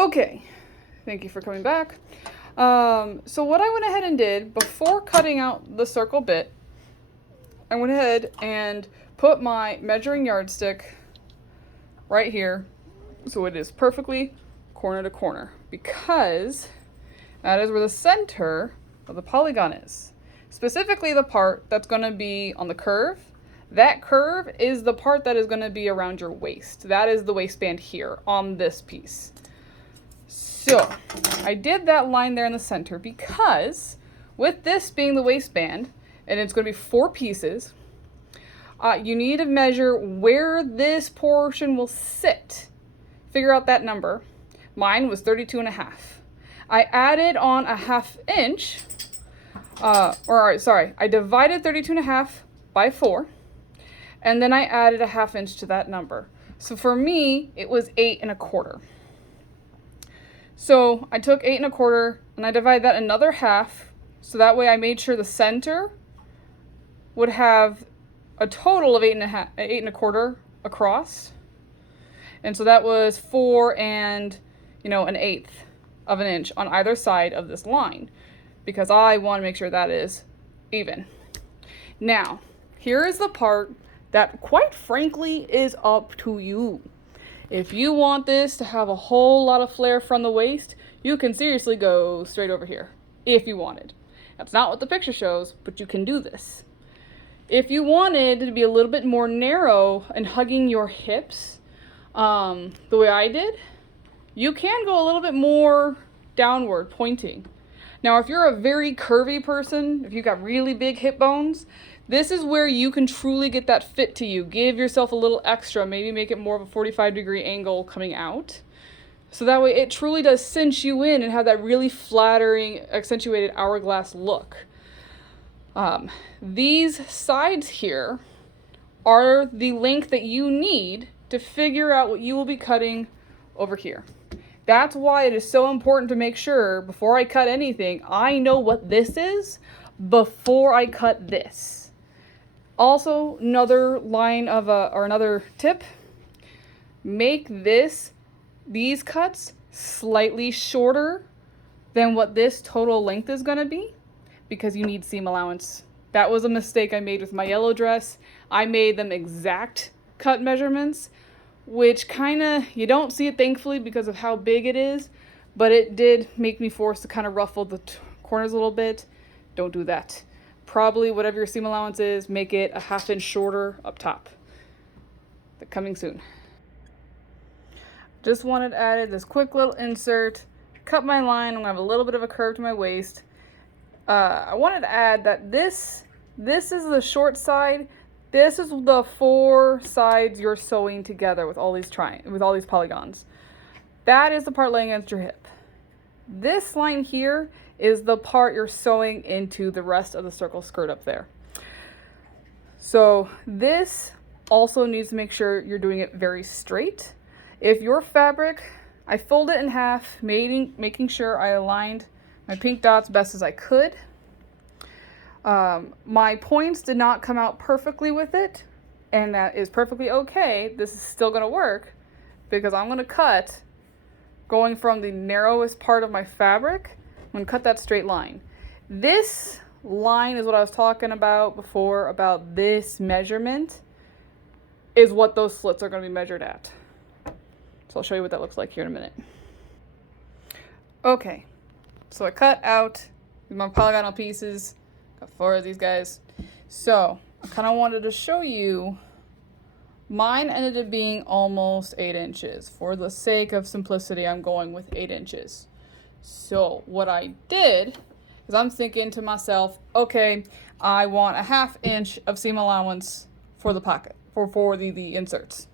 Okay, thank you for coming back. So what I went ahead and did before cutting out the circle bit, I went ahead and put my measuring yardstick right here so it is perfectly corner to corner, because that is where the center of the polygon is. Specifically the part that's going to be on the curve. That curve is the part that is going to be around your waist. That is the waistband here on this piece. So I did that line there in the center because with this being the waistband, and it's going to be 4 pieces, you need to measure where this portion will sit. Figure out that number. Mine was 32.5. I added on a 1/2 inch, I divided 32.5 by 4, and then I added a 1/2 inch to that number. So for me, it was 8.25. So I took 8.25 and I divided that another half, so that way I made sure the center would have a total of 8.25 across. And so that was 4 and, 1/8 of an inch on either side of this line, because I want to make sure that is even. Now, here is the part that, quite frankly, is up to you. If you want this to have a whole lot of flare from the waist, you can seriously go straight over here, if you wanted. That's not what the picture shows, but you can do this. If you wanted to be a little bit more narrow and hugging your hips, the way I did, you can go a little bit more downward, pointing. Now, if you're a very curvy person, if you've got really big hip bones, this is where you can truly get that fit to you. Give yourself a little extra, maybe make it more of a 45-degree angle coming out. So that way it truly does cinch you in and have that really flattering, accentuated hourglass look. These sides here are the length that you need to figure out what you will be cutting over here. That's why it is so important to make sure before I cut anything, I know what this is before I cut this. Also, another line of another tip, make these cuts slightly shorter than what this total length is going to be, because you need seam allowance. That was a mistake I made with my yellow dress. I made them exact cut measurements, which you don't see it thankfully because of how big it is, but it did make me forced to kind of ruffle the corners a little bit. Don't do that. Probably whatever your seam allowance is, make it a 1/2 inch shorter up top. They're coming soon. Just wanted to add this quick little insert, cut my line. I'm gonna have a little bit of a curve to my waist. I wanted to add that this is the short side. This is the 4 sides you're sewing together with all these polygons. That is the part laying against your hip. This line here is the part you're sewing into the rest of the circle skirt up there. So this also needs to make sure you're doing it very straight. If your fabric, I fold it in half, making sure I aligned my pink dots best as I could. My points did not come out perfectly with it, and that is perfectly okay. This is still going to work because I'm going to cut going from the narrowest part of my fabric. I'm going to cut that straight line. This line is what I was talking about before, about this measurement is what those slits are going to be measured at. So I'll show you what that looks like here in a minute. Okay, so I cut out my polygonal pieces. Got 4 of these guys. So I kind of wanted to show you, mine ended up being almost 8 inches. For the sake of simplicity, I'm going with 8 inches. So what I did is I'm thinking to myself, okay, I want a 1/2 inch of seam allowance for the pocket, for the inserts.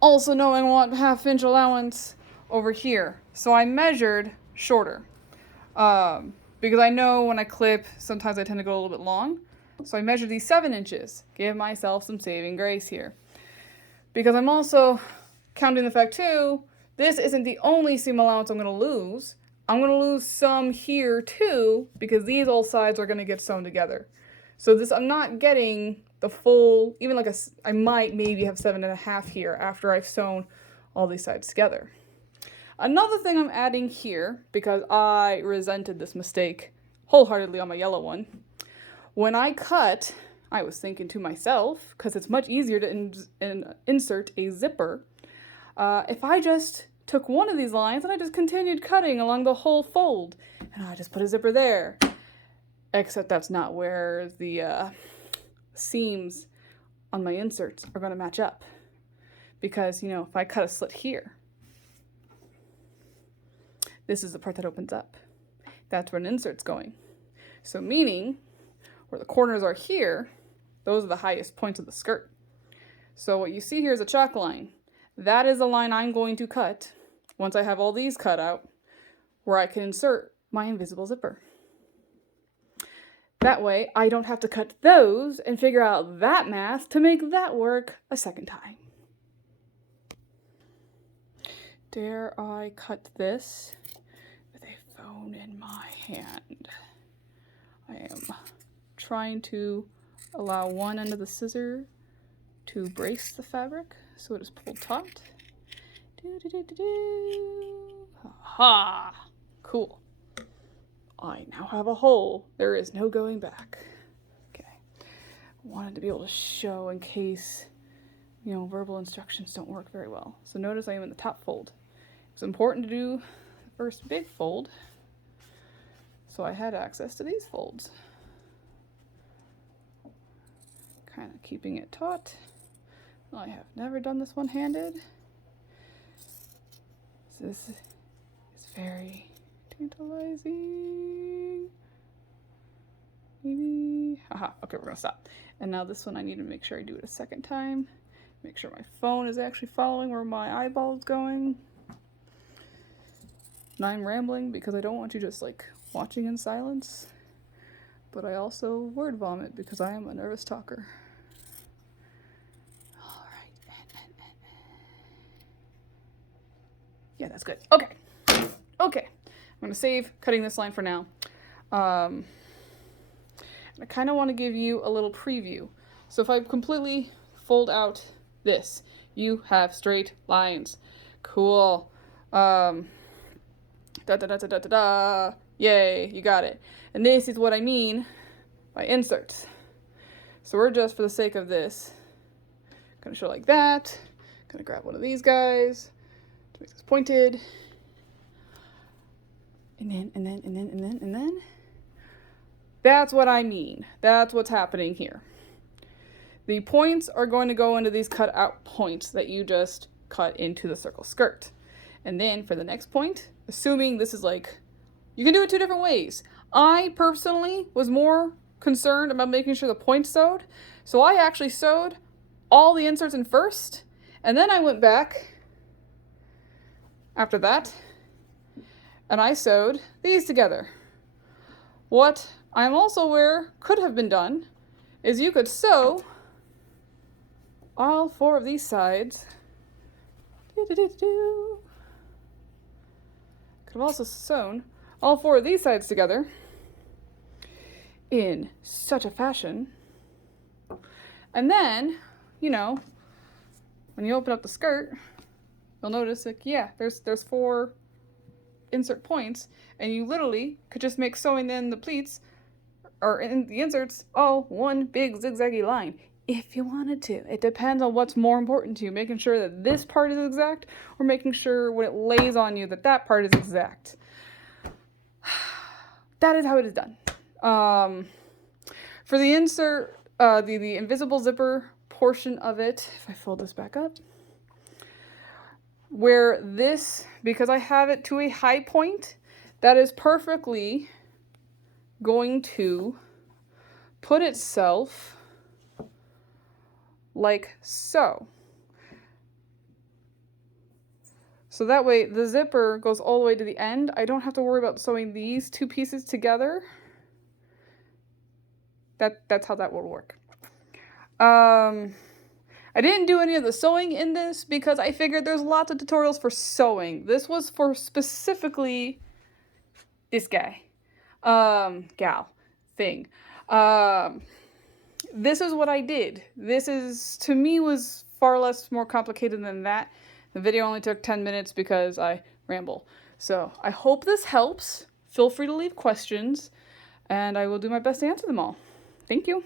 Also knowing I want 1/2 inch allowance over here. So I measured shorter. Because I know when I clip, sometimes I tend to go a little bit long. So I measured these 7 inches. Give myself some saving grace here. Because I'm also counting the fact too, this isn't the only seam allowance I'm going to lose. I'm going to lose some here too, because these old sides are going to get sewn together. So I'm not getting the full, even I might maybe have 7.5 here after I've sewn all these sides together. Another thing I'm adding here, because I resented this mistake wholeheartedly on my yellow one, when I cut, I was thinking to myself, because it's much easier to insert a zipper, if I just took one of these lines and I just continued cutting along the whole fold, and I just put a zipper there. Except that's not where the seams on my inserts are going to match up. Because, if I cut a slit here, this is the part that opens up. That's where an insert's going. So meaning, where the corners are here, those are the highest points of the skirt. So what you see here is a chalk line. That is the line I'm going to cut once I have all these cut out, where I can insert my invisible zipper. That way, I don't have to cut those and figure out that math to make that work a second time. Dare I cut this with a phone in my hand? I am trying to allow one end of the scissor to brace the fabric so it is pulled taut. Ha! Cool. I now have a hole. There is no going back. Okay. I wanted to be able to show in case, verbal instructions don't work very well. So notice I am in the top fold. It's important to do the first big fold, so I had access to these folds. Kind of keeping it taut. I have never done this one-handed. So this is very tantalizing. Maybe. Haha, okay, we're gonna stop. And now this one I need to make sure I do it a second time. Make sure my phone is actually following where my eyeball is going. And I'm rambling because I don't want you just watching in silence. But I also word vomit because I am a nervous talker. All right. Yeah, that's good. Okay. I'm going to save cutting this line for now. And I kind of want to give you a little preview. So if I completely fold out this, you have straight lines. Cool. Yay, you got it. And this is what I mean by inserts. So we're just, for the sake of this, going to show like that. Going to grab one of these guys to make this pointed. And then. That's what I mean. That's what's happening here. The points are going to go into these cut out points that you just cut into the circle skirt. And then for the next point, assuming this is you can do it two different ways. I personally was more concerned about making sure the point's sewed. So I actually sewed all the inserts in first. And then I went back after that. And I sewed these together. What I'm also aware could have been done is you could sew all four of these sides. Could have also sewn all four of these sides together in such a fashion. And then, when you open up the skirt, you'll notice there's four insert points, and you literally could just make sewing in the pleats or in the inserts all one big zigzaggy line if you wanted to. It depends on what's more important to you, making sure that this part is exact or making sure when it lays on you that part is exact. That is how it is done. For the insert, the invisible zipper portion of it, if I fold this back up, where this, because I have it to a high point, that is perfectly going to put itself like so. So that way the zipper goes all the way to the end. I don't have to worry about sewing these two pieces together. That's how that will work. I didn't do any of the sewing in this because I figured there's lots of tutorials for sewing. This was for specifically this guy, gal, thing. This is what I did. This is, to me, was far less more complicated than that. The video only took 10 minutes because I ramble. So I hope this helps. Feel free to leave questions, and I will do my best to answer them all. Thank you.